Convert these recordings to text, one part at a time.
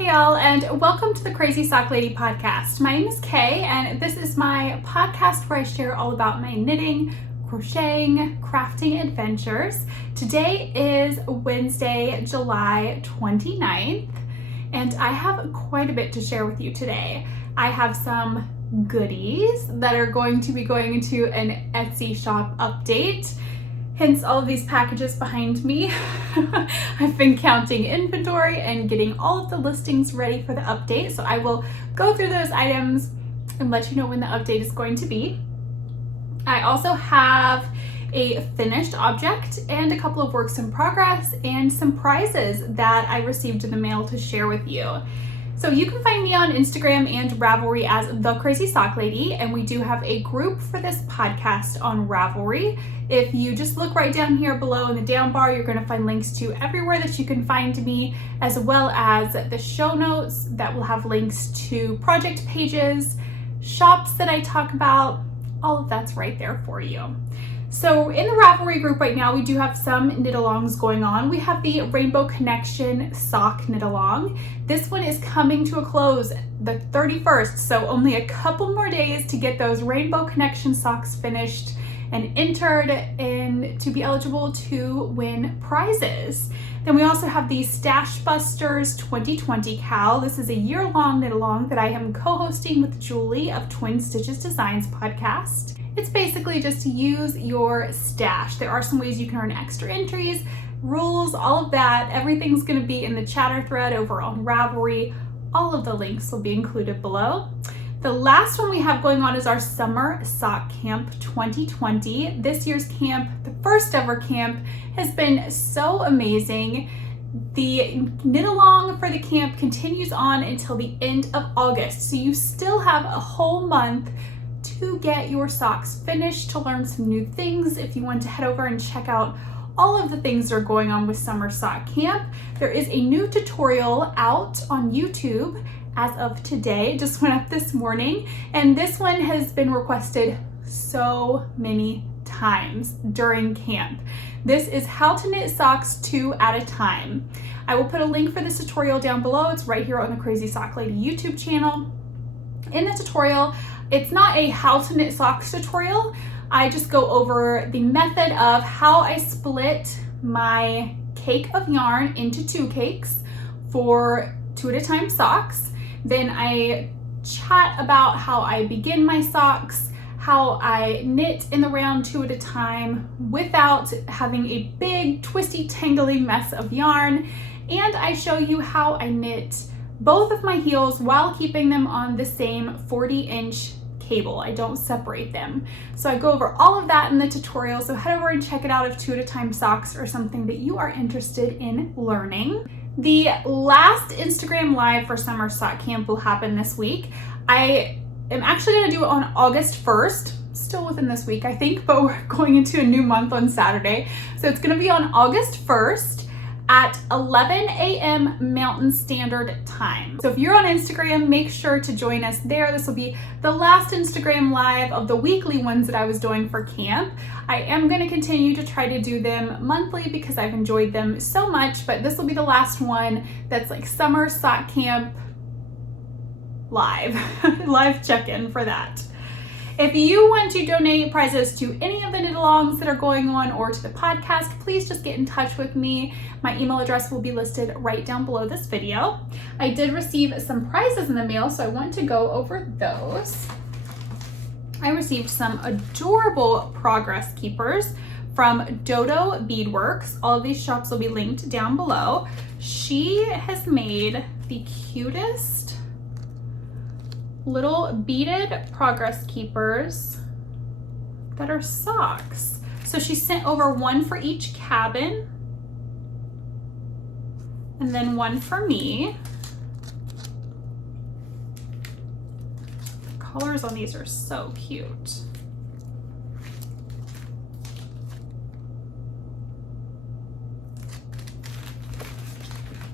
Hey y'all, and welcome to the Crazy Sock Lady podcast. My name is Kay, and this is my podcast where I share all about my knitting, crocheting, crafting adventures. Today is Wednesday, July 29th, and I have quite a bit to share with you today. I have some goodies that are going to be going into an Etsy shop update. Hence all of these packages behind me. I've been counting inventory and getting all of the listings ready for the update. So I will go through those items and let you know when the update is going to be. I also have a finished object and a couple of works in progress and some prizes that I received in the mail to share with you. So you can find me on Instagram and Ravelry as The Crazy Sock Lady, and we do have a group for this podcast on Ravelry. If you just look right down here below in the down bar, you're going to find links to everywhere that you can find me, as well as the show notes that will have links to project pages, shops that I talk about. All of that's right there for you. So in the Ravelry group right now, we do have some knit-alongs going on. We have the Rainbow Connection sock knit-along. This one is coming to a close the 31st, so only a couple more days to get those Rainbow Connection socks finished and entered and to be eligible to win prizes. Then we also have the Stash Busters 2020 Cal. This is a year-long knit-along that I am co-hosting with Julie of Twin Stitches Designs podcast. It's basically just to use your stash. There are some ways you can earn extra entries, rules, all of that. Everything's going to be in the chatter thread over on Ravelry. All of the links will be included below. The last one we have going on is our Summer Sock Camp 2020. This year's camp, the first ever camp, has been so amazing. The knit along for the camp continues on until the end of August, so you still have a whole month to get your socks finished, to learn some new things. If you want to head over and check out all of the things that are going on with Summer Sock Camp, there is a new tutorial out on YouTube as of today. It just went up this morning, and this one has been requested so many times during camp. This is how to knit socks 2 at a time. I will put a link for this tutorial down below. It's right here on the Crazy Sock Lady YouTube channel. In the tutorial, it's not a how to knit socks tutorial. I just go over the method of how I split my cake of yarn into 2 cakes for 2 at a time socks. Then I chat about how I begin my socks, how I knit in the round 2 at a time without having a big twisty tangly mess of yarn. And I show you how I knit both of my heels while keeping them on the same 40-inch cable. I don't separate them. So I go over all of that in the tutorial, so head over and check it out if 2 at a time socks are something that you are interested in learning. The last Instagram live for Summer Sock Camp will happen this week. I am actually going to do it on August 1st, still within this week I think, but we're going into a new month on Saturday. So it's going to be on August 1st at 11 a.m. Mountain Standard Time. So if you're on Instagram, make sure to join us there. This will be the last Instagram live of the weekly ones that I was doing for camp. I am going to continue to try to do them monthly because I've enjoyed them so much, but this will be the last one that's like Summer Sock Camp live, live check-in for that. If you want to donate prizes to any of the knit-alongs that are going on or to the podcast, please just get in touch with me. My email address will be listed right down below this video. I did receive some prizes in the mail, so I want to go over those. I received some adorable progress keepers from Dodo Beadworks. All of these shops will be linked down below. She has made the cutest little beaded progress keepers that are socks. So she sent over one for each cabin and then one for me. The colors on these are so cute.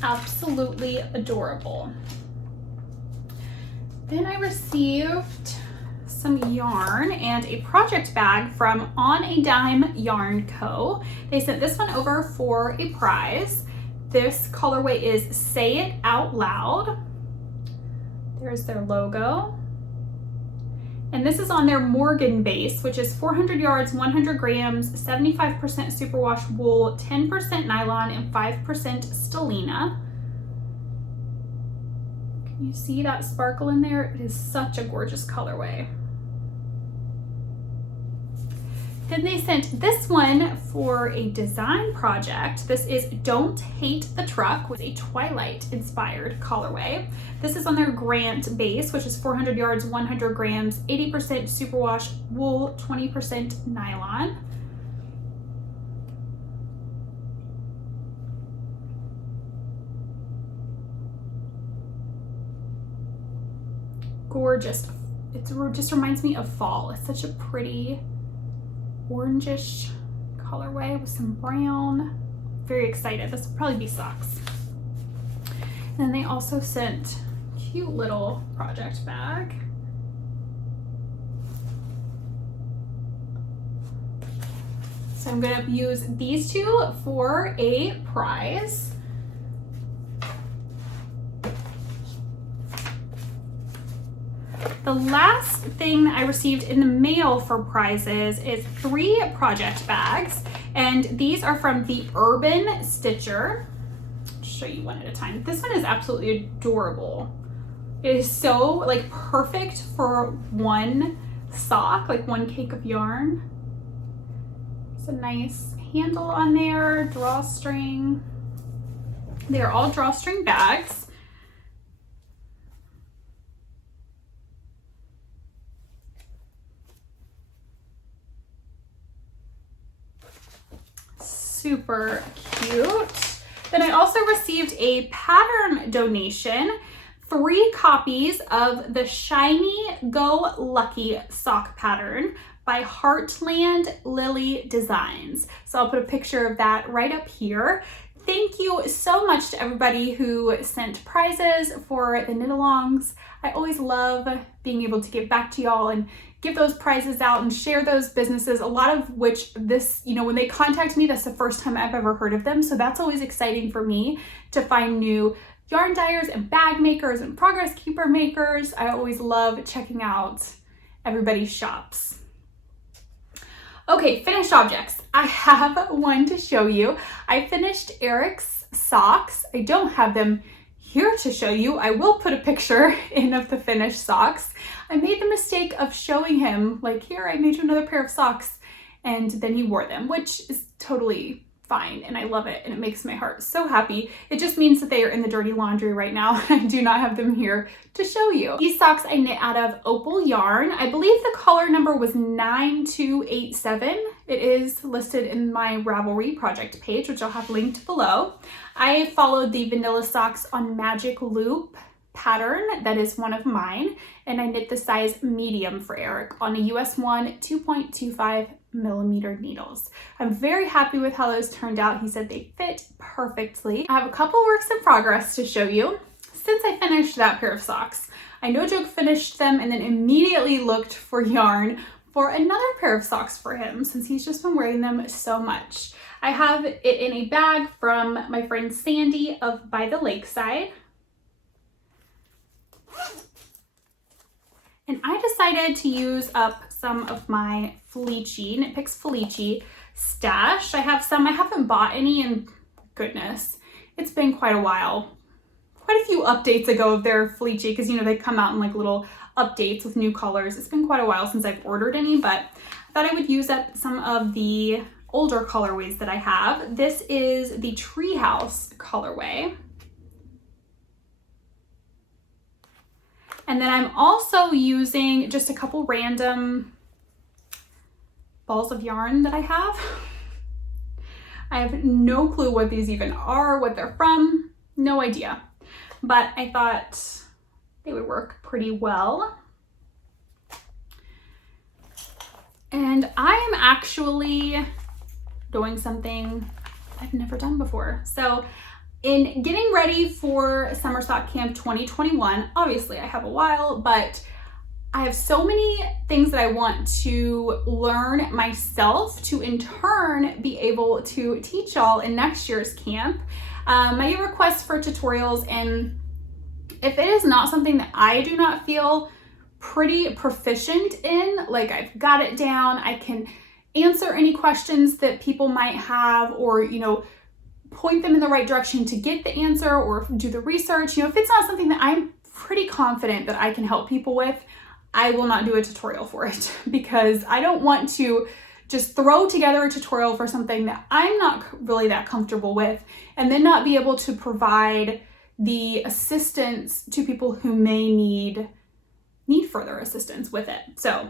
Absolutely adorable. Then I received some yarn and a project bag from On a Dime Yarn Co. They sent this one over for a prize. This colorway is Say It Out Loud. There's their logo. And this is on their Morgan base, which is 400 yards, 100 grams, 75% superwash wool, 10% nylon, and 5% stellina. Can you see that sparkle in there? It is such a gorgeous colorway. Then they sent this one for a design project. This is Don't Hate the Truck with a Twilight inspired colorway. This is on their Grant base, which is 400 yards, 100 grams, 80% superwash wool, 20% nylon. Gorgeous. It just reminds me of fall. It's such a pretty orangish colorway with some brown. Very excited. This will probably be socks. And then they also sent a cute little project bag. So I'm gonna use these two for a prize. The last thing I received in the mail for prizes is 3 project bags, and these are from the Urban Stitcher. I'll show you one at a time. This one is absolutely adorable. It is so like perfect for one sock, like one cake of yarn. It's a nice handle on there, drawstring. They are all drawstring bags. Super cute. Then I also received a pattern donation, 3 copies of the Shiny Go Lucky sock pattern by Heartland Lily Designs. So I'll put a picture of that right up here. Thank you so much to everybody who sent prizes for the knit-alongs. I always love being able to give back to y'all and give those prizes out and share those businesses, a lot of which this, when they contact me, that's the first time I've ever heard of them. So that's always exciting for me to find new yarn dyers and bag makers and progress keeper makers. I always love checking out everybody's shops. Okay, finished objects. I have one to show you. I finished Eric's socks. I don't have them here to show you. I will put a picture in of the finished socks. I made the mistake of showing him, like, here, I made you another pair of socks, and then he wore them, which is totally fine, and I love it, and it makes my heart so happy. It just means that they are in the dirty laundry right now. I do not have them here to show you. These socks I knit out of Opal yarn. I believe the color number was 9287. It is listed in my Ravelry project page, which I'll have linked below. I followed the vanilla socks on Magic Loop pattern. That is one of mine, and I knit the size medium for Eric on a US 1 2.25 millimeter needles. I'm very happy with how those turned out. He said they fit perfectly. I have a couple works in progress to show you. Since I finished that pair of socks, I no joke finished them and then immediately looked for yarn for another pair of socks for him since he's just been wearing them so much. I have it in a bag from my friend Sandy of By the Lakeside. And I decided to use up some of my Felici, Knit Picks Felici stash. I have some, I haven't bought any, and goodness, it's been quite a while. Quite a few updates ago of their Felici, because they come out in like little updates with new colors. It's been quite a while since I've ordered any, but I thought I would use up some of the older colorways that I have. This is the Treehouse colorway. And then I'm also using just a couple random balls of yarn that I have. I have no clue what these even are, what they're from, no idea. But I thought they would work pretty well. And I am actually doing something I've never done before. So in getting ready for Summer Sock Camp 2021, obviously I have a while, but I have so many things that I want to learn myself to in turn be able to teach y'all in next year's camp. I get requests for tutorials, and if it is not something that I do not feel pretty proficient in, like I've got it down, I can answer any questions that people might have, or, you know, point them in the right direction to get the answer or do the research. You know, if it's not something that I'm pretty confident that I can help people with, I will not do a tutorial for it, because I don't want to just throw together a tutorial for something that I'm not really that comfortable with and then not be able to provide the assistance to people who may need further assistance with it. So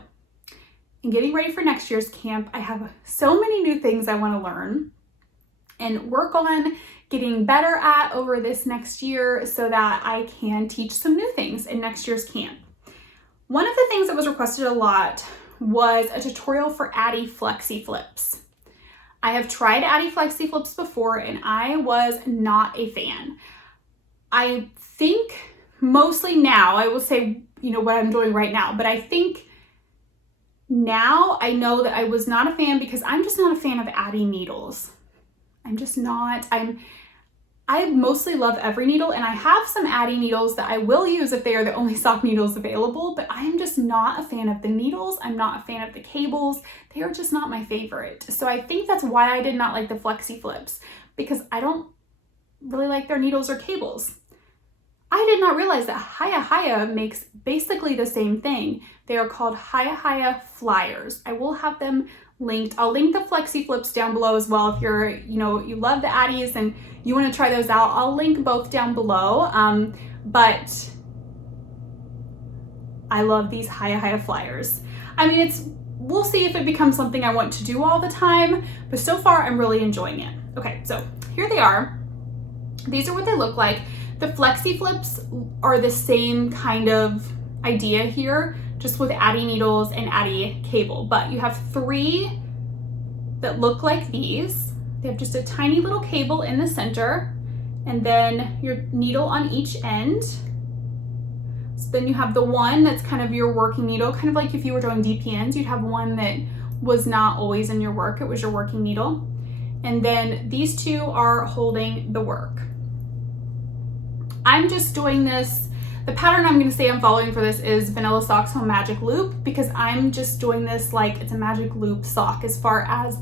in getting ready for next year's camp, I have so many new things I want to learn and work on getting better at over this next year so that I can teach some new things in next year's camp. One of the things that was requested a lot was a tutorial for Addy Flexi Flips. I have tried Addy Flexi Flips before and I was not a fan. I think mostly now, I will say, you know, what I'm doing right now, but I think now I know that I was not a fan because I'm just not a fan of Addy needles. I'm just not. I mostly love every needle, and I have some Addy needles that I will use if they are the only sock needles available, but I'm just not a fan of the needles. I'm not a fan of the cables. They are just not my favorite. So I think that's why I did not like the Flexi Flips, because I don't really like their needles or cables. I did not realize that Hiya makes basically the same thing. They are called Hiya Flyers. I will have them linked. I'll link the Flexi Flips down below as well. If you're, you know, you love the Addies and you want to try those out, I'll link both down below. But I love these Hiya Flyers. I mean, we'll see if it becomes something I want to do all the time, but so far I'm really enjoying it. Okay, so here they are. These are what they look like. The Flexi Flips are the same kind of idea here, just with Addy needles and Addy cable, but you have 3 that look like these. They have just a tiny little cable in the center and then your needle on each end. So then you have the one that's kind of your working needle, kind of like if you were doing DPNs, you'd have one that was not always in your work, it was your working needle. And then these 2 are holding the work. I'm just doing this, the pattern I'm going to say I'm following for this is Vanilla Socks Home Magic Loop, because I'm just doing this like it's a magic loop sock as far as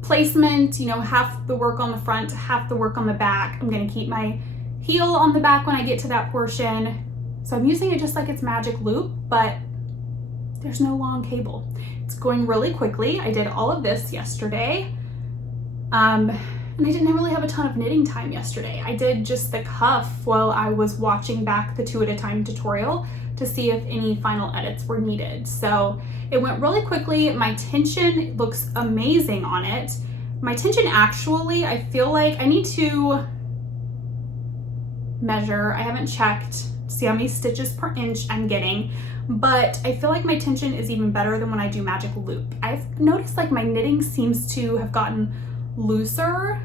placement, you know, half the work on the front, half the work on the back. I'm going to keep my heel on the back when I get to that portion. So I'm using it just like it's magic loop, but there's no long cable. It's going really quickly. I did all of this yesterday. And I didn't really have a ton of knitting time yesterday. I did just the cuff while I was watching back the 2 at a time tutorial to see if any final edits were needed. So it went really quickly. My tension looks amazing on it. My tension actually, I feel like I need to measure. I haven't checked to see how many stitches per inch I'm getting, but I feel like my tension is even better than when I do magic loop. I've noticed like my knitting seems to have gotten looser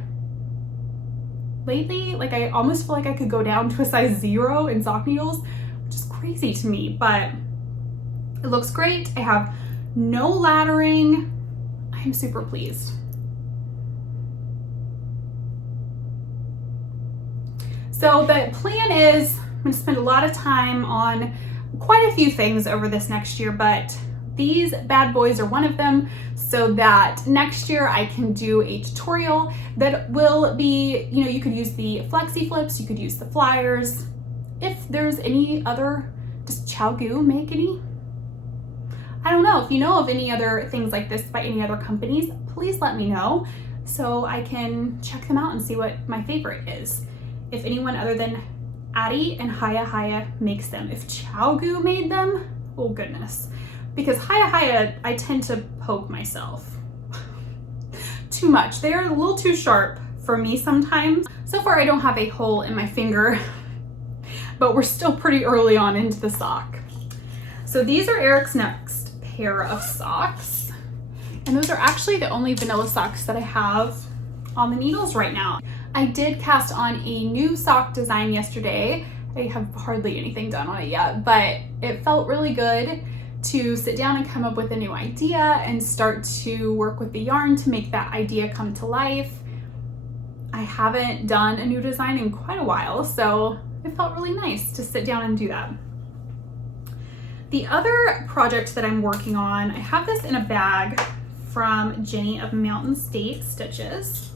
lately. Like I almost feel like I could go down to a size 0 in sock needles, which is crazy to me, but it looks great. I have no laddering. I'm super pleased. So the plan is I'm going to spend a lot of time on quite a few things over this next year, but these bad boys are one of them, so that next year I can do a tutorial that will be, you know, you could use the Flexi Flips, you could use the flyers. If there's any other, does ChowGoo make any? I don't know. If you know of any other things like this by any other companies, please let me know so I can check them out and see what my favorite is. If anyone other than Addy and Hiya makes them. If ChowGoo made them, oh goodness. Because Hiya, I tend to poke myself too much. They are a little too sharp for me sometimes. So far I don't have a hole in my finger, but we're still pretty early on into the sock. So these are Eric's next pair of socks. And those are actually the only vanilla socks that I have on the needles right now. I did cast on a new sock design yesterday. I have hardly anything done on it yet, but it felt really good to sit down and come up with a new idea and start to work with the yarn to make that idea come to life. I haven't done a new design in quite a while, so it felt really nice to sit down and do that. The other project that I'm working on, I have this in a bag from Jenny of Mountain State Stitches.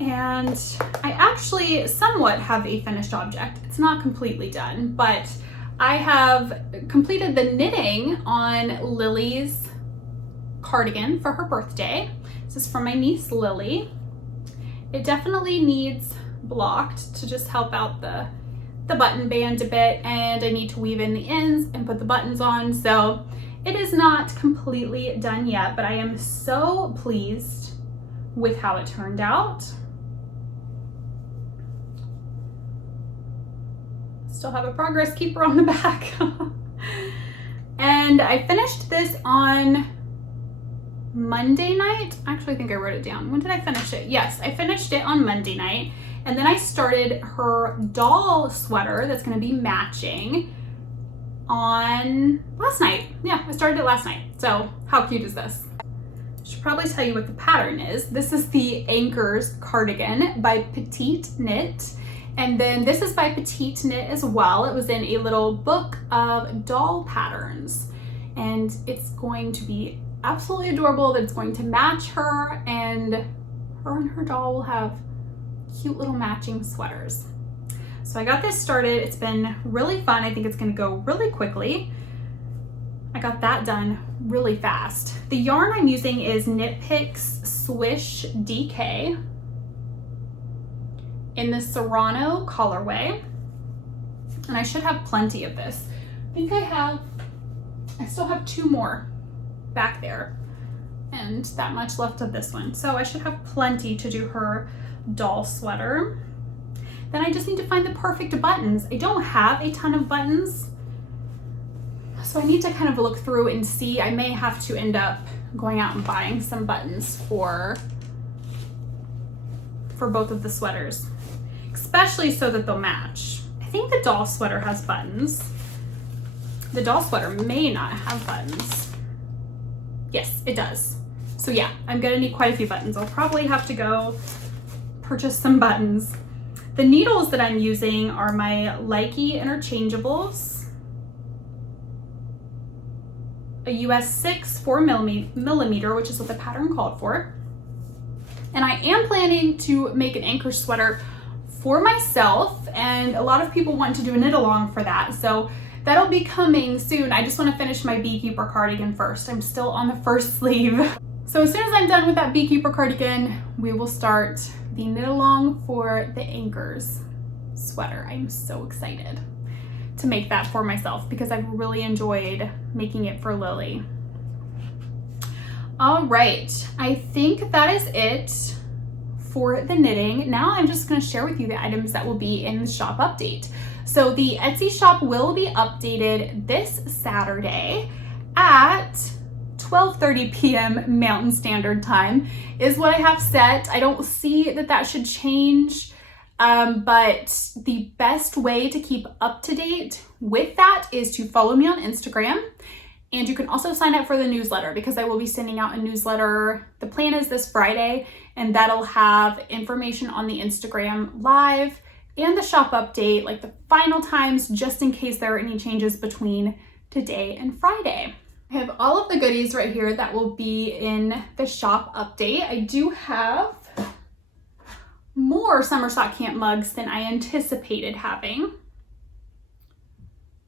And I actually somewhat have a finished object. It's not completely done, but I have completed the knitting on Lily's cardigan for her birthday. This is from my niece Lily. It definitely needs blocked to just help out the button band a bit, and I need to weave in the ends and put the buttons on. So it is not completely done yet, but I am so pleased with how it turned out. Still have a progress keeper on the back. And I finished this on Monday night. Actually, I think I wrote it down. When did I finish it? Yes, I finished it on Monday night. And then I started her doll sweater that's going to be matching on last night. Yeah, I started it last night. So how cute is this? I should probably tell you what the pattern is. This is the Anchors cardigan by Petite Knit. And then this is by Petite Knit as well. It was in a little book of doll patterns. And it's going to be absolutely adorable. That it's going to match her, and her doll will have cute little matching sweaters. So I got this started. It's been really fun. I think it's going to go really quickly. I got that done really fast. The yarn I'm using is Knit Picks Swish DK in the Serrano colorway, and I should have plenty of this. I think I still have 2 more back there and that much left of this one, so I should have plenty to do her doll sweater. Then I just need to find the perfect buttons. I don't have a ton of buttons, so I need to kind of look through and see. I may have to end up going out and buying some buttons for both of the sweaters, especially so that they'll match. I think the doll sweater has buttons. The doll sweater may not have buttons. Yes, it does. So yeah, I'm gonna need quite a few buttons. I'll probably have to go purchase some buttons. The needles that I'm using are my Likey interchangeables, a US 6 4mm, which is what the pattern called for. And I am planning to make an anchor sweater for myself, and a lot of people want to do a knit along for that. So that'll be coming soon. I just want to finish my beekeeper cardigan first. I'm still on the first sleeve. So as soon as I'm done with that beekeeper cardigan, we will start the knit along for the Anchors sweater. I'm so excited to make that for myself because I've really enjoyed making it for Lily. All right, I think that is it for the knitting. Now I'm just going to share with you the items that will be in the shop update. So the Etsy shop will be updated this Saturday at 12:30 p.m. Mountain Standard Time is what I have set. I don't see that should change, but the best way to keep up to date with that is to follow me on Instagram. And you can also sign up for the newsletter because I will be sending out a newsletter. The plan is this Friday, and that'll have information on the Instagram live and the shop update, like the final times, just in case there are any changes between today and Friday. I have all of the goodies right here that will be in the shop update. I do have more Summer Stock Camp mugs than I anticipated having.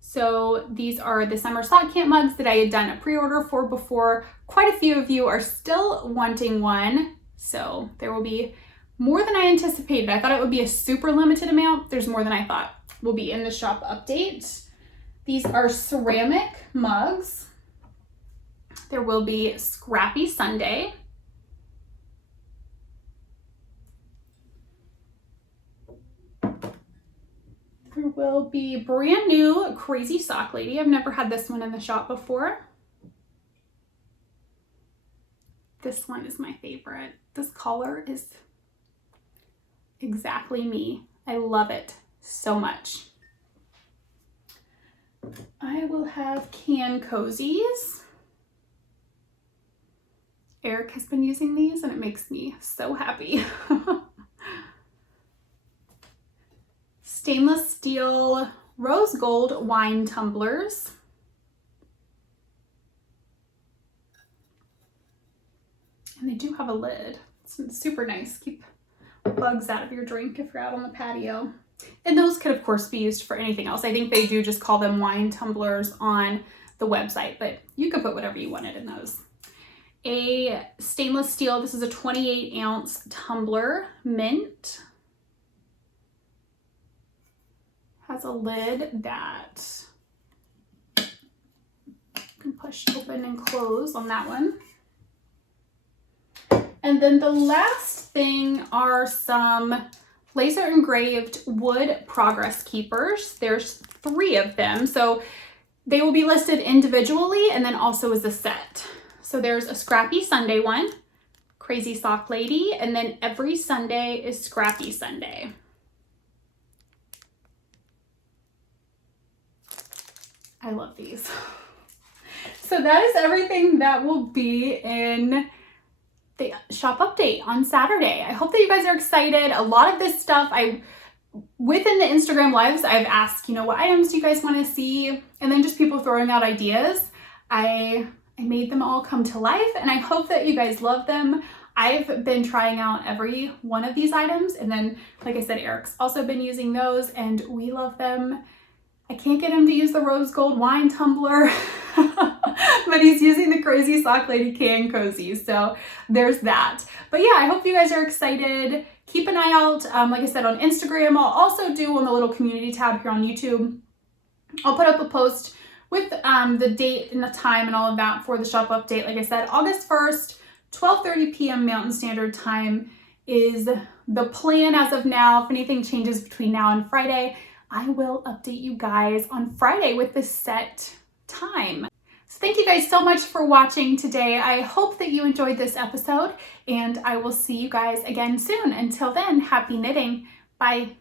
So these are the Summer Stock Camp mugs that I had done a pre-order for before. Quite a few of you are still wanting one, so there will be more than I anticipated. I thought it would be a super limited amount. There's more than I thought will be in the shop update. These are ceramic mugs. There will be Scrappy Sunday. There will be brand new Crazy Sock Lady. I've never had this one in the shop before. This one is my favorite. This collar is exactly me. I love it so much. I will have Can Cozies. Eric has been using these and it makes me so happy. Stainless steel rose gold wine tumblers. And they do have a lid. It's super nice. Keep bugs out of your drink if you're out on the patio. And those could of course be used for anything else. I think they do just call them wine tumblers on the website, but you could put whatever you wanted in those. A stainless steel, this is a 28 ounce tumbler, mint. Has a lid that you can push open and close on that one. And then the last thing are some laser engraved wood progress keepers. There's 3 of them. So they will be listed individually and then also as a set. So there's a Scrappy Sunday one, Crazy Sock Lady, and then every Sunday is Scrappy Sunday. I love these. So that is everything that will be in the shop update on Saturday. I hope that you guys are excited. A lot of this stuff, within the Instagram lives, I've asked, what items do you guys want to see? And then just people throwing out ideas. I made them all come to life and I hope that you guys love them. I've been trying out every one of these items. And then, like I said, Eric's also been using those and we love them. I can't get him to use the rose gold wine tumbler, but he's using the Crazy Sock Lady can cozy. So there's that. But yeah, I hope you guys are excited. Keep an eye out, like I said, on Instagram. I'll also do on the little community tab here on YouTube. I'll put up a post with the date and the time and all of that for the shop update. Like I said, August 1st, 12:30 p.m. Mountain Standard Time is the plan as of now. If anything changes between now and Friday, I will update you guys on Friday with the set time. So thank you guys so much for watching today. I hope that you enjoyed this episode and I will see you guys again soon. Until then, happy knitting. Bye.